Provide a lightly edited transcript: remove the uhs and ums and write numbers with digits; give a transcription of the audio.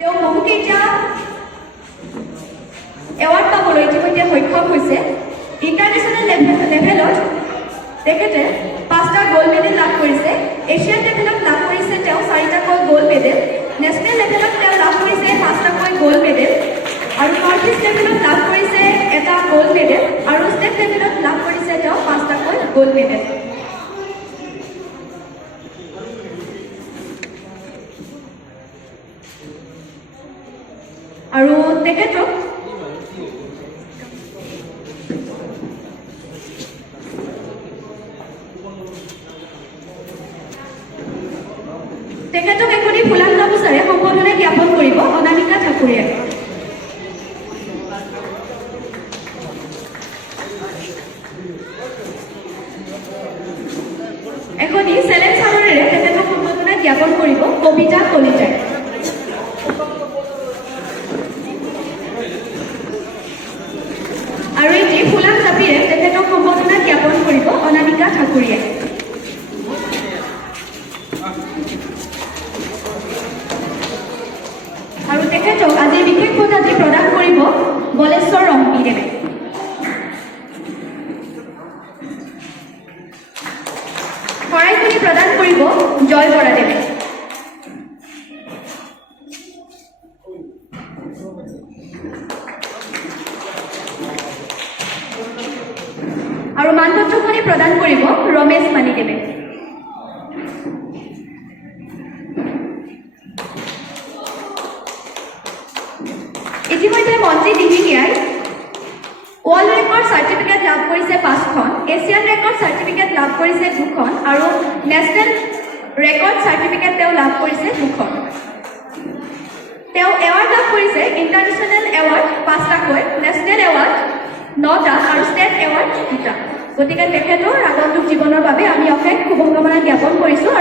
তেওঁ বহুকেইটা এৱাৰ্ড পাবলৈ ইতিমধ্যে সক্ষম হৈছে। ইণ্টাৰনেশ্যনেল লেভেলত তেখেতে 5টা গ'ল্ড মেডেল লাভ কৰিছে। এছিয়ান লেভেলত লাভ কৰিছে তেওঁ 4টাকৈ গ'ল্ড মেডেল। নেশ্যনেল লেভেলত তেওঁ লাভ কৰিছে 5টাকৈ গ'ল্ড মেডেল আৰু নৰ্থ ইষ্ট লেভেলত লাভ কৰিছে এটা গ'ল্ড মেডেল আৰু ষ্টেট লেভেলত লাভ কৰিছে তেওঁ 5টাকৈ গ'ল্ড মেডেল। আৰু তেখেতক এখনি ফুলাম গামোচাৰে সম্বৰ্ধনা জ্ঞাপন কৰিব অনামিকা ঠাকুৰীয়ে। এখনি চেলেঞ্জ চাদৰেৰে তেখেতক সম্বৰ্ধনা জ্ঞাপন কৰিব কবিতা কলিতাই। আৰু এটি ফুলাম জাপিৰে তেখেতক সম্বৰ্ধনা জ্ঞাপন কৰিব অনামিকা ঠাকুৰীয়ে। আৰু তেখেতক আজিৰ বিশেষ বঁটাটি প্ৰদান কৰিব বলেশ্বৰ ৰম্পীদেৱে। শৰাইখনি প্ৰদান কৰিব জয় বৰাদেৱে। আৰু মানপত্ৰখনি প্ৰদান কৰিব ৰমেশ মানিদেৱে। ইতিমধ্যে মন্ত্ৰী দিহিঙীয়াই ৱৰ্ল্ড ৰেকৰ্ড চাৰ্টিফিকেট লাভ কৰিছে 5খন, এছিয়ান ৰেকৰ্ড চাৰ্টিফিকেট লাভ কৰিছে 2খন আৰু নেশ্যনেল ৰেকৰ্ড চাৰ্টিফিকেট তেওঁ লাভ কৰিছে 2খন। তেওঁ এৱাৰ্ড লাভ কৰিছে ইণ্টাৰনেশ্যনেল এৱাৰ্ড 5টাকৈ, নেশ্যনেল এৱাৰ্ড 9টা আৰু ষ্টেট এৱাৰ্ড 2টা। গতিকে তেখেতৰ আগন্তুক জীৱনৰ বাবে আমি অশেষ শুভকামনা জ্ঞাপন কৰিছোঁ।